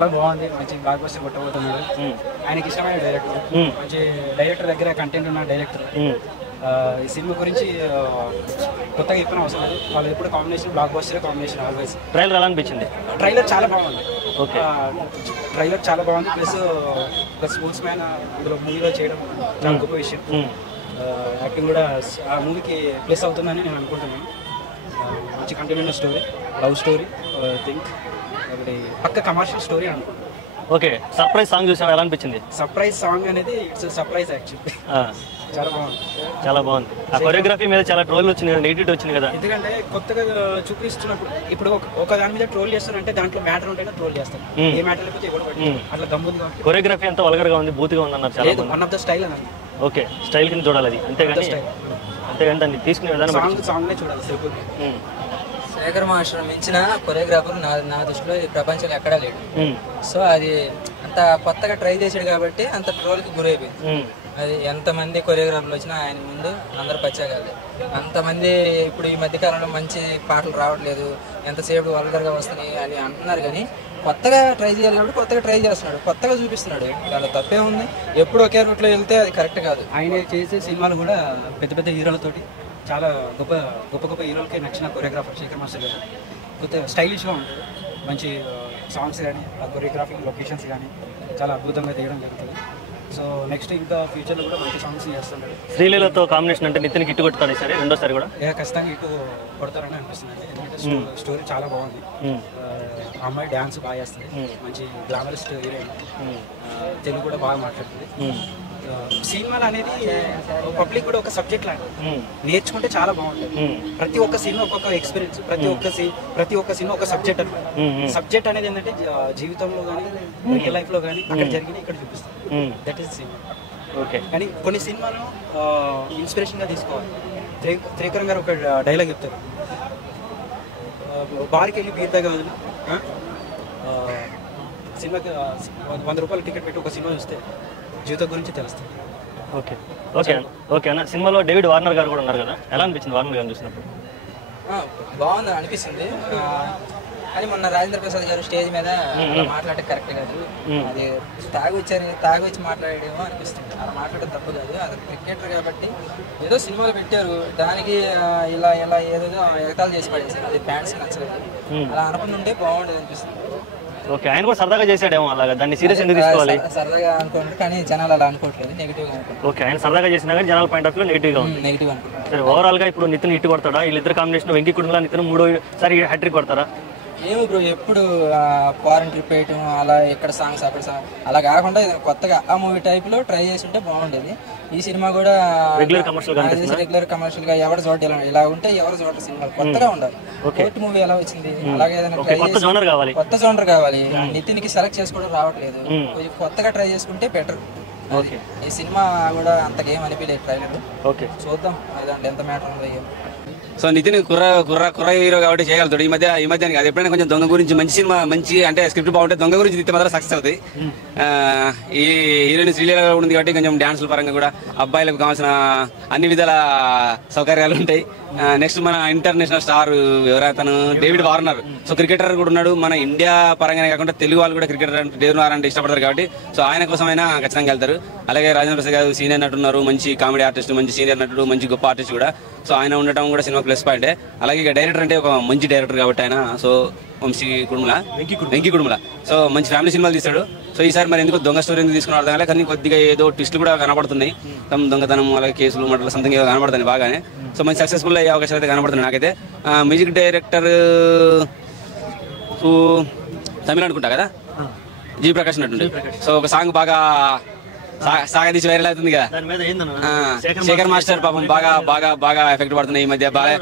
చాలా బాగుంది. మంచి బ్లాక్ బస్టర్ కొట్టబోతున్నాడు. ఆయనకి ఇష్టమైన డైరెక్టర్, మంచి డైరెక్టర్ దగ్గర కంటెంట్ ఉన్న డైరెక్టర్. ఈ సినిమా గురించి కొత్తగా చెప్పిన అవసరం లేదు. వాళ్ళు ఎప్పుడు combination block buster combination always. Trailer ఎలా అనిపించింది? ట్రైలర్ చాలా బాగుంది. ట్రైలర్ చాలా బాగుంది. ప్లస్ ఒక స్పోర్ట్స్ మ్యాన్ అందులో మూవీలో చేయడం చాలా గొప్ప విషయం. యాక్టింగ్ కూడా ఆ మూవీకి ప్లస్ అవుతుందని నేను అనుకుంటున్నాను. మంచి కంటెంట్ ఉన్న స్టోరీ, లవ్ స్టోరీ, థింక్ ఒకటి పక్క కమర్షియల్ స్టోరీ అనుకుంటున్నాను. ఓకే, సర్ప్రైజ్ సాంగ్ చూసావా, ఎలా అనిపించింది? సర్ప్రైజ్ సాంగ్ అనేది ఇట్స్ సర్ప్రైజ్ యాక్చువల్లీ. చాలా బాగుంది, చాలా బాగుంది. ఆ కొరియోగ్రఫీ మీద చాలా ట్రోల్ వచ్చింది కదా, నెగిటివ్ వచ్చింది కదా. ఎందుకంటే కొత్తగా చూపిస్తున్నప్పుడు ఇప్పుడు ఒక దాని మీద ట్రోల్ చేస్తారంటే దాంట్లో మ్యాటర్ ఉంటేనే ట్రోల్ చేస్తారు. ఏ మ్యాటర్ లేకపోతే అట్లా దమ్ముంది కాబట్టి. కొరియోగ్రఫీ అంతా వల్గర్ గా ఉంది, బూతిగా ఉంది అన్నారు చాలా మంది. వన్ ఆఫ్ ద స్టైల్ అని. ఓకే, స్టైల్ కింద చూడాలి అది, అంతేగాని దాన్ని తీసుకునే విధానం సాంగ్ చూడాలి. సింపుల్. శేఖర్ మాస్టర్ మించిన కొరియోగ్రాఫర్ నా దృష్టిలో ఈ ప్రపంచంలో ఎక్కడా లేడు. సో అది అంత కొత్తగా ట్రై చేశాడు కాబట్టి అంత ట్రోల్కి గురైపోయింది. అది ఎంతమంది కొరియోగ్రాఫర్లు వచ్చినా ఆయన ముందు అందరూ పచ్చాగాలి. అంతమంది ఇప్పుడు ఈ మధ్యకాలంలో మంచి పాటలు రావట్లేదు, ఎంతసేపు వల్గర్గా వస్తున్నాయి అని అంటున్నారు. కానీ కొత్తగా ట్రై చేయాలి కాబట్టి కొత్తగా ట్రై చేస్తున్నాడు, కొత్తగా చూపిస్తున్నాడు. దాంట్లో తప్పే ఉంది. ఎప్పుడు ఒకే రూట్లో వెళ్తే అది కరెక్ట్ కాదు. ఆయన చేసే సినిమాలు కూడా పెద్ద పెద్ద హీరోలతోటి చాలా గొప్ప గొప్ప గొప్ప హీరోలకి నచ్చిన కొరియోగ్రాఫర్ శేఖర్ మాస్టర్ గారు. కొత్త స్టైలిష్గా ఉంటాడు. మంచి సాంగ్స్ కానీ ఆ కొరియోగ్రాఫింగ్ లొకేషన్స్ కానీ చాలా అద్భుతంగా తీయడం జరుగుతుంది. సో నెక్స్ట్ ఇంకా ఫ్యూచర్లో కూడా మంచి సాంగ్స్ చేస్తుంటాడు. శ్రీలీలతో కాంబినేషన్ అంటే నితిన్కి ఇటు కొడతాడు సరే, రెండోసారి కూడా ఖచ్చితంగా ఇటు కొడతారని అనిపిస్తుంది. ఎందుకంటే స్టోరీ చాలా బాగుంది. అమ్మాయి డ్యాన్స్ బాగా చేస్తుంది, మంచి గ్లామరస్ హీరోయిన్, తెలుగు కూడా బాగా మాట్లాడుతుంది. సినిమాలు అనేది పబ్లిక్ కూడా ఒక సబ్జెక్ట్ లాంటి నేర్చుకుంటే చాలా బాగుంటుంది. ప్రతి ఒక్క సినిమా ఒక్కొక్క ఎక్స్పీరియన్స్, ప్రతి ఒక్క సినిమా ఒక సబ్జెక్ట్ అనమాట. సబ్జెక్ట్ అనేది ఏంటంటే జీవితంలో కానీ రియల్ లైఫ్ లో కానీ అక్కడ జరిగిన ఇక్కడ చూపిస్తుంది. That is cinema. ఓకే, కానీ కొన్ని సినిమాలు ఇన్స్పిరేషన్ గా తీసుకోవాలి. త్రికరణ్ గారు ఒక డైలాగ్ చెప్తారు, బార్కి వెళ్ళి బీర్ దగ్గర వదిలి సినిమాకి 100 రూపాయలు టికెట్ పెట్టి ఒక సినిమా చూస్తే జీవితం గురించి తెలుస్తుంది. ఓకే ఓకే ఓకే అన్న. సినిమాలో డేవిడ్ వార్నర్ గారు కూడా ఉన్నారు కదా, ఎలా అనిపించింది వార్నర్ గారిని చూసినప్పుడు? బాగుంది అనిపిస్తుంది. కానీ మొన్న రాజేంద్ర ప్రసాద్ గారు స్టేజ్ మీద మాట్లాడే కరెక్ట్ కాదు. అది తాగి వచ్చి మాట్లాడేమో అనిపిస్తుంది. అలా మాట్లాడడం తప్పు కాదు. అది క్రికెటర్ కాబట్టి ఏదో సినిమాలు పెట్టారు, దానికి ఇలా ఏదో ఎగతాలు చేసి పడేసారు. అది ఫ్యాన్స్ నచ్చలేదు. అలా అనుకుంటుంటే బాగుండేది అనిపిస్తుంది. ఓకే, ఆయన కూడా సరదాగా చేసాడేమో అలాగా, దాన్ని సీరియస్ ఎందుకు తీసుకోవాలి? సరదాగా అనుకుంటారు కానీ జనాలు అలా అనుకోవట్లేదు, నెగిటివ్ గా అనుకుంటారు. ఓకే, ఆయన సరదాగా చేసినా కానీ జనాల పాయింట్ ఆఫ్ వ్యూ నెగిటివ్ గా ఉంది. నెగిటివ్ అనుకుంటారు. సరే, ఓవరాల్ గా ఇప్పుడు నితిన్ హిట్ కొడతాడా? వీళ్ళిద్దరు కాంబినేషన్ వెంకీ కుటుంబం నితిన్ 3సారి హ్యాట్రిక్ కొడతారా? ఏమో బ్రో, ఎప్పుడు ఫారెన్ ట్రిప్ వేయటం, అలా ఇక్కడ సాంగ్స్ అక్కడ సాంగ్ అలా కాకుండా కొత్తగా ఆ మూవీ టైప్ లో ట్రై చేసి ఉంటే బాగుండేది. ఈ సినిమా కూడా రెగ్యులర్ కమర్షియల్ గా ఎవరు చూడాలి, ఇలా ఉంటే ఎవరు చూడరు. సినిమా కొత్తగా ఉండాలి. కోర్టు మూవీ ఎలా వచ్చింది అలాగే కొత్త జోనర్ కావాలి. నితిన్ కి సెలెక్ట్ చేసుకోవడం రావట్లేదు. కొంచెం కొత్తగా ట్రై చేసుకుంటే బెటర్. ఈ సినిమా కూడా అంతకేం అనిపించలేదు ట్రైలర్. ఓకే, చూద్దాం దాంట్లో ఎంత మ్యాటర్ ఉందో. సో నితిన్ కుర్ర హీరో కాబట్టి చేయగలుగుతాడు. ఈ మధ్య కాదు, ఎప్పుడైనా కొంచెం దొంగ గురించి మంచి సినిమా, మంచి అంటే స్క్రిప్ట్ బాగుంటే దొంగ గురించి తీస్తే మాత్రం సక్సెస్ అవుతాయి. ఈ హీరోయిన్ శ్రీలీల ఉంది కాబట్టి కొంచెం డాన్సుల పరంగా కూడా అబ్బాయిలకు కావాల్సిన అన్ని విధాల సౌకర్యాలు ఉంటాయి. నెక్స్ట్ మన ఇంటర్నేషనల్ స్టార్ ఎవరైతే డేవిడ్ వార్నర్, సో క్రికెటర్ కూడా ఉన్నాడు. మన ఇండియా పరంగానే కాకుండా తెలుగు వాళ్ళు కూడా క్రికెటర్ అంటే డేవిడ్ వార్నర్ అంటే ఇష్టపడతారు కాబట్టి సో ఆయన కోసమైనా ఖచ్చితంగా వెళ్తారు. అలాగే రాజేంద్ర ప్రసాద్ గారు సీనియర్ నటుడు ఉన్నారు, మంచి కామెడీ ఆర్టిస్ట్, మంచి సీనియర్ నటుడు, మంచి గొప్ప ఆర్టిస్ట్ కూడా. సో ఆయన ఉండటం కూడా సినిమా ప్లస్ పాయింటే. అలాగే ఇక డైరెక్టర్ అంటే ఒక మంచి డైరెక్టర్ కాబట్టి ఆయన సో వెంకీ కుడుముల సో మంచి ఫ్యామిలీ సినిమాలు తీస్తాడు. సో ఈసారి మరి ఎందుకు దొంగ స్టోరీ ఎందుకు తీసుకుని అర్థం కాలే, కానీ కొద్దిగా ఏదో ట్విస్టులు కూడా కనబడుతున్నాయి. దొంగతనం అలాగే కేసులు మటలు సంథింగ్ ఏదో కనబడుతుంది బాగానే. సో మంచి సక్సెస్ఫుల్ అయ్యే అవకాశాలు అయితే కనబడుతుంది నాకైతే. మ్యూజిక్ డైరెక్టర్ తమిళ అనుకుంటా కదా, జీ ప్రకాష్ నటుండే. సో ఒక సాంగ్ బాగా సాగదీసి వైరల్ అవుతుంది కదా, శేఖర్ మాస్టర్ పాపం బాగా బాగా బాగా ఎఫెక్ట్ పడుతున్నాయి ఈ మధ్య. బాగా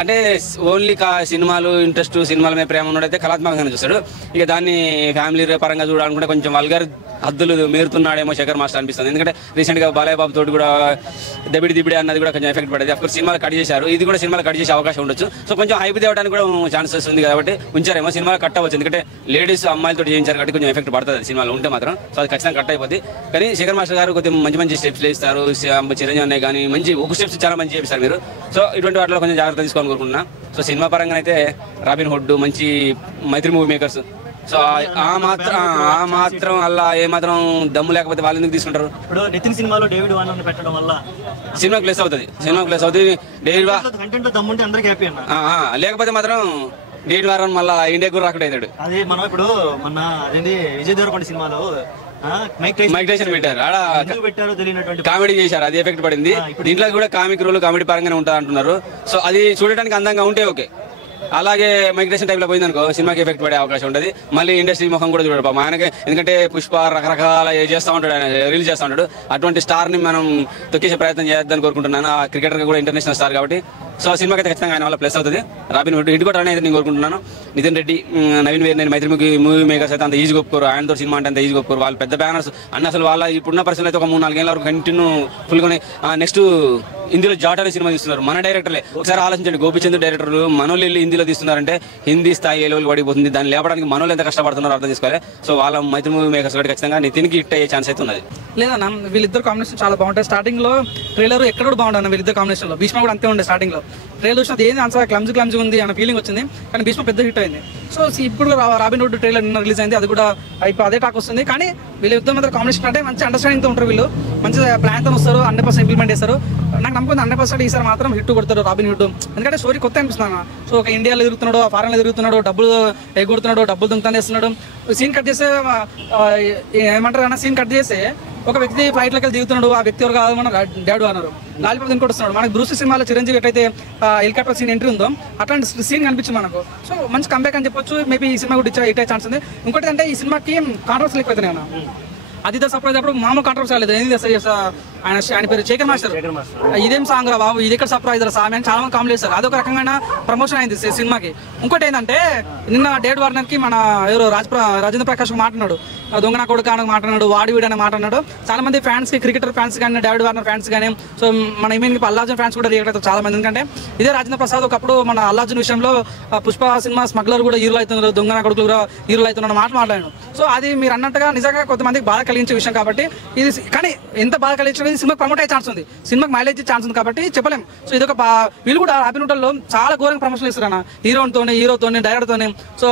అంటే ఓన్లీ సినిమాలు ఇంట్రెస్ట్, సినిమాల మీద ప్రేమ ఉన్నట్టయితే కళాత్మకంగా చూస్తాడు. ఇక దాన్ని ఫ్యామిలీ పరంగా చూడాలనుకుంటే కొంచెం వల్గర్ హద్దులు మీరుతున్నాడేమో శేఖర్ మాస్టర్ అనిపిస్తుంది. ఎందుకంటే రీసెంట్ గా బాలయ్య బాబు తోటి కూడా దబిడి అన్నది కూడా కొంచెం ఎఫెక్ట్ పడేది. అఫ్కోర్స్ సినిమాలు కట్ చేశారు, ఇది కూడా సినిమాలు కట్ చేసే అవకాశం ఉండొచ్చు. సో కొంచెం హైప్ తేవడానికి కూడా ఛాన్సెస్ ఉంది కాబట్టి ఉంచారేమో. సినిమాలు కట్ అవ్వచ్చు, ఎందుకంటే లేడీస్ అమ్మాయిలతో చేయించారు కాబట్టి కొంచెం ఎఫెక్ట్ పడుతుంది సినిమాలో ఉంటే మాత్రం. సో అది ఖచ్చితంగా కట్ అయిపోద్ది. కానీ శేఖర్ మాస్టర్ గారు కొంచెం మంచి స్టెప్స్ వేస్తారు. చిరంజీవి అన్నయ్య కానీ మంచి ఒక స్టెప్స్ చాలా మంచి చేపిస్తారు మీరు. సో ఇటువంటి వాటిలో కొంచెం జాగ్రత్త తీసుకోవాలి. తీసుకోవాలని కోరుకుంటున్నా. సో సినిమా పరంగా అయితే రాబిన్ హుడ్ మంచి మైత్రి మూవీ మేకర్స్. సో ఆ మాత్రం అలా ఏమాత్రం దమ్ము లేకపోతే వాళ్ళు ఎందుకు తీసుకుంటారు? ఇప్పుడు నితిన్ సినిమాలో డేవిడ్ వార్నర్ పెట్టడం వల్ల సినిమాకి ప్లస్ అవుతుంది. డేవిడ్ దమ్ముంటే అందరికీ హ్యాపీ అన్న. లేకపోతే మాత్రం డేవిడ్ వార్నర్ మళ్ళీ ఇండియా కూడా రాకుండా అవుతాడు. అది మనం ఇప్పుడు మొన్న అదేంటి విజయ్ దేవరకొండ సినిమాలో మైక్ టైసన్ పెట్టారు, ఆడ పెట్టారు తెలియనటువంటి కామెడీ చేశారు, అది ఎఫెక్ట్ పడింది. దీంట్లో కూడా కామిక్ రోల్ కామెడీ పరంగానే ఉంటుంది అంటున్నారు. సో అది చూడడానికి అందంగా ఉంటే ఓకే. అలాగే మైగ్రేషన్ టైప్ లో పోయింది అనుకో సినిమాకి ఎఫెక్ట్ పడే అవకాశం ఉంటుంది. మళ్ళీ ఇండస్ట్రీ ముఖం కూడా చూడడు పాపం ఆయనకి. ఎందుకంటే పుష్ప రకరకాల చేస్తూ ఉంటాడు, ఆయన రిలీజ్ చేస్తూ ఉంటాడు. అటువంటి స్టార్ ని మనం తొక్కేసే ప్రయత్నం చేద్దామని కోరుకుంటున్నాను. ఆ క్రికెటర్ కూడా ఇంటర్నేషనల్ స్టార్ కాబట్టి. సో ఆ సినిమాకి అయితే ఖచ్చితంగా ఆయన వల్ల ప్లస్ అవుతుంది. రాబిన్ హుడ్ హిట్ కూడా అనేది నేను కోరుకుంటున్నాను. నితిన్ రెడ్డి, నవీన్ వేర్, నేను మైత్రి మూవీ మేకర్స్ అయితే అంత ఈజీ ఒప్పుకోరు. ఆయనతో సినిమా అంటే అంత ఈజీ ఒప్పుకోరు. వాళ్ళు పెద్ద బ్యానర్స్ అన్న. అసలు వాళ్ళ ఇప్పుడున్న పరిస్థితులు అయితే ఒక 3-4 ఏళ్ళ వరకు కంటిన్యూ ఫుల్గానే. నెక్స్ట్ హిందీలో జాట్ అనే సినిమా తీస్తున్నారు మన డైరెక్టర్లే. ఒకసారి ఆలోచించండి, గోపిచంద్ డైరెక్టర్లు మనోళ్ళు వెళ్ళి హిందీలో తీస్తున్నారంటే హిందీ స్థాయి ఏ లెవెల్ పడిపోతుంది. దాన్ని లేపడానికి మనోళ్ళు ఎంత కష్టపడుతున్నారో అర్థం చేసుకోవాలి. సో వాళ్ళ మైత్రి మూవీ మేకర్స్ కాబట్టి ఖచ్చితంగా నితిన్కి హిట్ అయ్యే ఛాన్స్ అయితే ఉన్నది. లేదన్న వీళ్ళిద్దరు కాంబినేషన్ చాలా బాగుంటాయి. స్టార్టింగ్ లో ట్రైలర్ ఎక్కడ కూడా బాగుంటుంది వీళ్ళిద్దరు కాంబినేషన్ లో. భీష్మ కూడా అంతే ఉండే స్టార్టింగ్ లో. ట్రైలర్ చూసినది ఏంది అంతా క్లమ్జీ ఉంది అన్న ఫీలింగ్ వచ్చింది. కానీ భీష్మ పెద్ద హిట్ అయింది. సో ఇప్పుడు రాబిన్ హుడ్ ట్రైలర్ నిన్న రిలీజ్ అయింది, అది కూడా ఇప్పుడు అదే టాక్ వస్తుంది. కానీ వీళ్ళిద్దరి మధ్య కాంబినేషన్ అంటే మంచి అండర్స్టాండింగ్ తో ఉంటారు వీళ్ళు. మంచి ప్లాన్ తో వస్తారు, 100% ఇంప్లిమెంట్ చేస్తారు. నాకు నమ్మకం 100% ఈసారి మాత్రం హిట్ కొడతారు రాబిన్ హుడ్. ఎందుకంటే స్టోరీ కొత్త అనిపిస్తున్నాను. సో ఒక ఇండియాలో తిరుగుతున్నాడు, ఫారెన్ లో తిరుగుతున్నాడు, డబ్బులు ఎగుడుతున్నాడు, డబ్బులు దుంగతానే చేస్తున్నాడు. సీన్ కట్ చేస్తే ఏమంటారు అన్న, సీన్ కట్ చేస్తే ఒక వ్యక్తి ఫ్లైట్ లోకి దిగుతున్నాడు. ఆ వ్యక్తి ఎవరు కాదు, మన డాడ్ అన్నారు. లాలిపాప్ ఇంకోటి వస్తున్నాడు. మనకు బ్రూస్ సినిమాలో చిరంజీవి ఎట్లయితే హెలికాప్టర్ సీన్ ఎంట్రీ ఉందో అట్లాంటి సీన్ కనిపించింది మనకు. సో మంచి కంబ్యాక్ అని చెప్పొచ్చు. మేబీ ఈ సినిమా కూడా హిట్ అయ్యే ఛాన్స్ ఉంది. ఇంకోటి అంటే ఈ సినిమాకి కాంట్రవర్సీ ఎక్కువైతే అన్న. అది సర్ప్రైజ్ అప్పుడు మామూలు కాంట్రవర్సీ రాలేదు. ఏంది ఆయన పేరు శేఖర్ మాస్టర్. ఇదేం సాంగ్ రా బాబు, ఇది ఎక్కడ సర్ప్రైజ్ రా సామి అని చాలా మంది కామెంట్ చేస్తారు. అదొక రకమైన ప్రమోషన్ అయింది సినిమాకి. ఇంకోటి ఏంటంటే నిన్న డేవిడ్ వార్నర్ కి మన ఎవరు రాజేంద్ర ప్రకాష్ మాట్లాడు, దొంగన కొడుకు అని మాట్లాడు, వాడి వీడని మాట్లాడు. చాలా మంది ఫ్యాన్స్ కి, క్రికెటర్ ఫ్యాన్స్ కానీ, డేవిడ్ వార్నర్ ఫ్యాన్స్ కానీ, సో మన ఈమెన్ అల్లార్జున్ ఫ్యాన్స్ కూడా రియాక్ట్ అవుతారు చాలా మంది. ఎందుకంటే ఇదే రాజేంద్ర ప్రసాద్ ఒకప్పుడు మన అల్లార్జున్ విషయంలో పుష్ప సినిమా స్మగ్లర్ కూడా హీరోలు అవుతున్నారు, దొంగన కొడుకులు కూడా హీరోలు అవుతున్నారు మాట్లాడాను. సో అది మీరు అన్నట్టుగా నిజంగా కొంతమందికి బాధ కలిగించే విషయం కాబట్టి ఇది. కానీ ఎంత బాధ కలిగించడం సినిమాకి ప్రమోట్ అయ్యే ఛాన్స్ ఉంది, సినిమాకి మైలేజ్ ఇచ్చే ఛాన్స్ ఉంది కాబట్టి చెప్పలేం. సో ఇది ఒక వీళ్ళు కూడా రాబిన్ హుడ్ లో చాలా ఘోరంగా ప్రమోషన్ ఇస్తారు అన్న, హీరోతోని డైరెక్టర్తోని. సో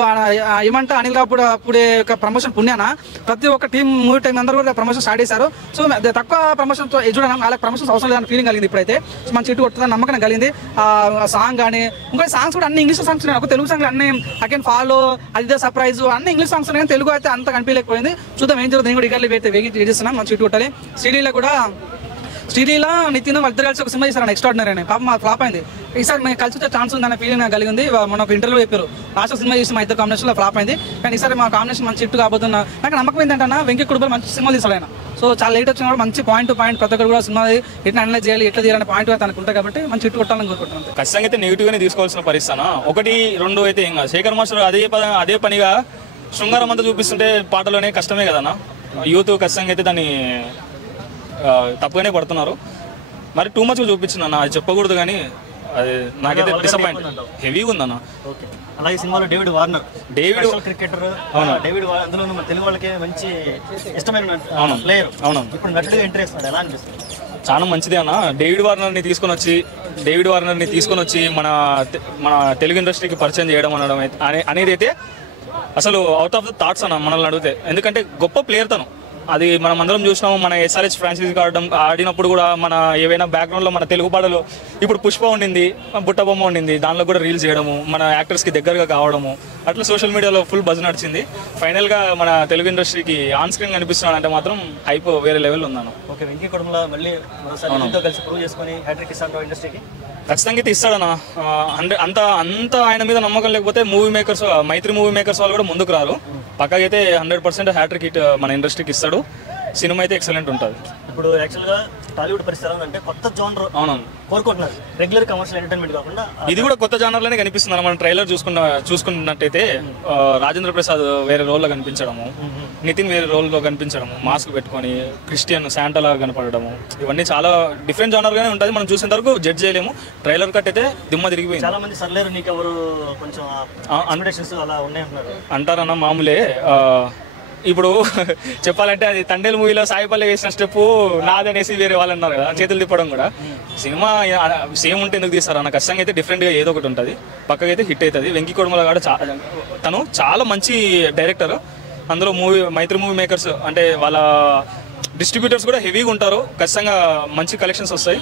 ఏమంటే అనిల్ రావుడ్ అప్పుడే ఒక ప్రమోషన్ పుణ్యాన ప్రతి ఒక్క మూవీ టైం అందరూ కూడా ప్రమోషన్ స్టార్ట్ చేశారు. సో తక్కువ ప్రమోషన్ చూడడం వాళ్ళకి ప్రమోషన్స్ అవసరం లేదని ఫీలింగ్ కలిగింది. ఇప్పుడైతే మంచి ఇటు కొట్టుదని నమ్మకం కలిగింది. సాంగ్ కానీ ఇంకో సాంగ్స్ కూడా అన్ని ఇంగ్లీష్ సాంగ్స్ ఉన్నాయి. ఒక తెలుగు సాంగ్లు అన్ని అగైన్ ఫాలో, అది సర్ప్రైజ్ అన్ని ఇంగ్లీష్ సాంగ్స్ ఉన్నాయి. కానీ తెలుగు అయితే అంత కనిపించలేకపోయింది. చూద్దాం ఏం జరుగుతుంది. నేను కూడా ఇగర్లీ అయితే వెయిట్ చేస్తున్నాం. మంచి ఇటు కొట్టాలి. శ్రీలీల నితిన్ ఇద్దరు కలిసి ఒక సినిమా చేశారు ఎక్స్ట్రాడినరీ అని. పాపం ఫ్లాప్ అయింది. ఈసారి మేము కలిసి వచ్చే ఛాన్స్ ఉందన్న ఫీలింగ్ నాకు కలిగింది. మన ఒక ఇంటర్వ్యూ చెప్పారు, లాస్ట్ సినిమా చేసి మా ఇద్దరు కాంబినేషన్ లో ఫ్లాప్ అయింది. కానీ ఈసారి మా కాంబినేషన్ మంచి హిట్ కాబోతున్నా. నాకు నమ్మకం ఏంటంటే వెంకీ కుటుంబం మంచి సినిమా తీసాడు ఆయన. సో చాలా లేట్ వచ్చినా కూడా మంచి పాయింట్ ప్రతి ఒక్కరు కూడా సినిమా ఎట్లా అనలైజ్ చేయాలి, ఎట్లా తీయాలనే పాయింట్ తనకు ఉంటాయి కాబట్టి మంచి హిట్ కొట్టాలని కోరుకుంటున్నాను. ఖచ్చితంగా అయితే నెగిటివ్ గానే తీసుకోవాల్సిన పరిస్థితి. 1, 2 అయితే ఇంకా శేఖర్ మాస్టర్ అదే పనిగా శృంగారం అంతా చూపిస్తుంటే పాటలోనే కష్టమే కదన్నా. యూత్ ఖచ్చితంగా అయితే దాన్ని తప్పుగానే పడుతున్నారు. మరి టూ మచ్ చూపించింది అన్న, అది చెప్పకూడదు కానీ అది నాకైతే డిసప్పాయింట్ హెవీగా ఉందన్న. అలాగే సినిమాలో డేవిడ్ వార్నర్ క్రికెటర్, డేవిడ్ అందులో తెలుగు వాళ్ళకి మంచి ఇష్టమైన ప్లేయర్. అవును, ఇప్పుడు నటుడిగా ఎంట్రీ ఇస్తున్నాడు, ఎలా అనిపిస్తుంది? చాలా మంచిదే అన్న. డేవిడ్ వార్నర్ని తీసుకొని వచ్చి మన తెలుగు ఇండస్ట్రీకి పరిచయం చేయడం అనేది అయితే అసలు అవుట్ ఆఫ్ ద థాట్స్ అన్న మనల్ని అడిగితే. ఎందుకంటే గొప్ప ప్లేయర్ తను. అది మనం అందరం చూసినాము. మన SRH ఫ్రాంచైజీ ఆడినప్పుడు కూడా మన ఏవైనా బ్యాక్గ్రౌండ్లో మన తెలుగు పాటలు ఇప్పుడు పుష్ప ఉండింది, బుట్టబొమ్మ ఉండింది, దానిలో కూడా రీల్స్ చేయడము, మన యాక్టర్స్కి దగ్గరగా కావడము, అట్లా సోషల్ మీడియాలో ఫుల్ బజ్ నడిచింది. ఫైనల్గా మన తెలుగు ఇండస్ట్రీకి ఆన్ స్క్రీన్ కనిపిస్తున్నాడు అంటే మాత్రం హైప్ వేరే లెవెల్ ఉందన్న. ఓకే, వెంకీ కుటుంబంలో మళ్ళీ కలిసి ప్రూవ్ చేసుకొని హ్యాట్రిక్ ఇస్తాడు ఇండస్ట్రీకి. ఖచ్చితంగా అయితే ఇస్తాడన్న. అంత ఆయన మీద నమ్మకం లేకపోతే మైత్రి మూవీ మేకర్స్ వాళ్ళు కూడా ముందుకు రారు. పక్కాగా అయితే 100% హ్యాట్రిక్ హిట్ మన ఇండస్ట్రీకి ఇస్తాడు. సినిమా అయితే ఎక్సలెంట్ ఉంటుంది. ఇప్పుడు యాక్చువల్గా టాలీవుడ్ పరిస్థితి అంటే కొత్త జోనర్ కోరుకుంటున్నారు, రెగ్యులర్ కమర్షియల్ ఎంటర్టైన్మెంట్ కాకుండా. ఇది కూడా కొత్త జానర్లోనే కనిపిస్తుంది. మనం ట్రైలర్ చూసుకున్నట్టయితే రాజేంద్ర ప్రసాద్ వేరే రోల్లో కనిపించడము, నితిన్ వేరే రోల్లో కనిపించడము, మాస్క్ పెట్టుకొని క్రిస్టియన్ శాంటాలా కనపడము, ఇవన్నీ చాలా డిఫరెంట్ జానర్గానే ఉంటుంది. మనం చూసేంత వరకు జడ్జ్ చేయలేము. ట్రైలర్ కట్ అయితే దిమ్మ తిరిగిపోయింది. చాలా మంది సర్లేరు నీకెవరు కొంచెం అలా ఉన్నాయంటున్నారు అంటారన్న. మామూలే ఇప్పుడు చెప్పాలంటే అది తండేలు మూవీలో సాయిపల్లి వేసిన స్టెప్ నాదనేసి వేరే వాళ్ళు అన్నారు కదా, చేతులు తిప్పడం కూడా. సినిమా సేమ్ ఉంటే ఎందుకు తీస్తారు అన్న, ఖచ్చితంగా అయితే డిఫరెంట్గా ఏదో ఒకటి ఉంటుంది, పక్కగా అయితే హిట్ అవుతుంది. వెంకీ కొడుమల కూడా తను చాలా మంచి డైరెక్టర్. అందులో మైత్రి మూవీ మేకర్స్ అంటే వాళ్ళ డిస్ట్రిబ్యూటర్స్ కూడా హెవీగా ఉంటారు, ఖచ్చితంగా మంచి కలెక్షన్స్ వస్తాయి.